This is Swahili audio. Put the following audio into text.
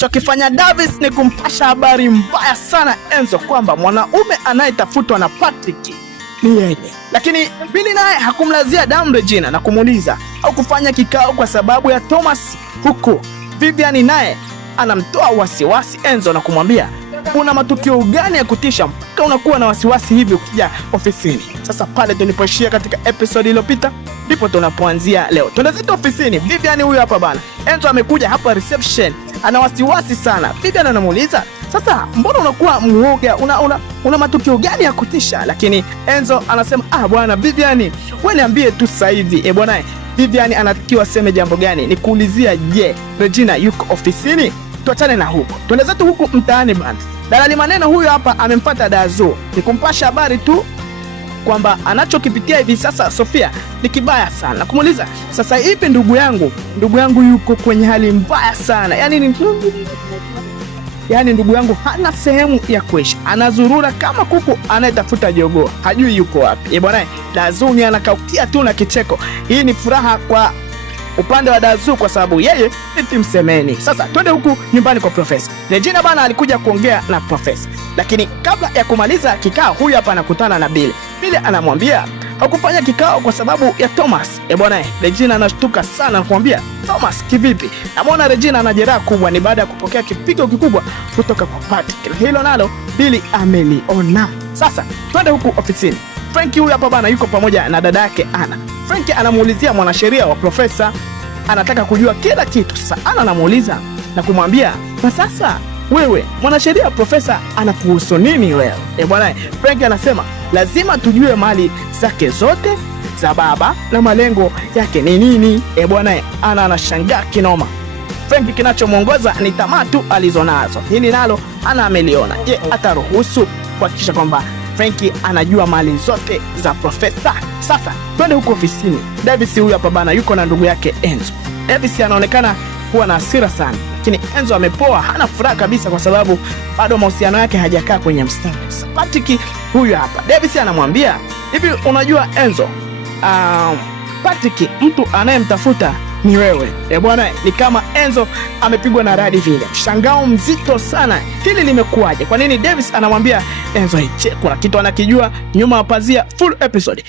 Anachokifanya Davis ni kumpasha habari mbaya sana Enzo kwamba mwanaume anayetafutwa na Patrick ni yeye. Lakini Billy naye hakumlazia damu Regina na kumuuliza au kufanya kikao kwa sababu ya Thomas, huku Vivian naye anamtoa wasiwasi Enzo na kumwambia, una matukio gani ya kutisha mpaka unakuwa na wasiwasi hivi ukija ofisini? Sasa pale tulipoishia katika episode iliyopita ndipo tunapoanzia leo. Tunazetu ofisini. Vivian huyu hapa bana. Enzo amekuja hapa reception, ana wasiwasi sana. Vivian anamuuliza, sasa mbona unakuwa muoga? Una matukio gani ya kutisha? Lakini Enzo anasema, bwana Vivian, wewe niambie tu sasa hivi. Bwana Vivian anatakiwa aseme jambo gani? Nikuulizia, je, Regina yuko ofisini? Tuachane na huko. Twende zetu huku mtaani bana. Dalali Maneno huyu hapa amempata Dazu. Ni kumpasha habari tu kwamba anachokipitia hivi sasa Sofia ni kibaya sana. Kumuuliza, sasa hivi ndugu yangu yuko kwenye hali mbaya sana. Yaani ndugu yangu hana sehemu ya kuishi. Anazurura kama kuku anayetafuta jogoo. Hajui yuko wapi. Bwana Dazu ni anakaukia tu na kicheko. Hii ni furaha kwa upande wa Dazu kwa sababu yeye ni msemeni. Sasa twende huku nyumbani kwa Profesa. Regina bana alikuja kuongea na Profesa. Lakini kabla ya kumaliza kikao, huyu hapa anakutana na Billy. Billy anamwambia hakufanya kikao kwa sababu ya Thomas. Bwana Regina anashtuka sana na kumwambia, Thomas kivipi? Namuona Regina ana jeraha kubwa, ni baada ya kupokea kipigo kikubwa kutoka kwa Patrick. Hilo nalo Billy ameliona. Sasa twende huku ofisini. Frank huyu hapa bana yuko pamoja na dada yake Anna. Frank anamuulizia mwanasheria wa Profesa, anataka kujua kila kitu. Sasa Anna anamuuliza na kumwambia, na sasa wewe mwanasheria wa Profesa anakuhusu nini wewe? Bwana Frank anasema lazima tujue mali zake zote za baba na malengo yake ni nini. Bwana Anna anashangaa kinoma. Frank kinachomuongoza ni tamaa tu alizonazo. Hili nalo Anna ameliona. Je, ataruhusu kuhakikisha kwamba Frank anajua mali zote za Profesa? Sasa twende huko ofisini. Davis huyu hapa bana yuko na ndugu yake Enzo. Davis anaonekana kuwa na hasira sana, lakini Enzo amepoa, hana furaha kabisa kwa sababu bado mahusiano yake hajakaa kwenye mstari. Patrick huyu hapa. Davis anamwambia, hivi unajua Enzo, Patrick mtu anayemtafuta ni wewe. Bwana ni kama Enzo amepigwa na radi vile. Mshangao mzito sana. Hili limekuwaje? Kwa nini Davis anamwambia Enzo, kuna kitu anakijua nyuma ya pazia? Full episode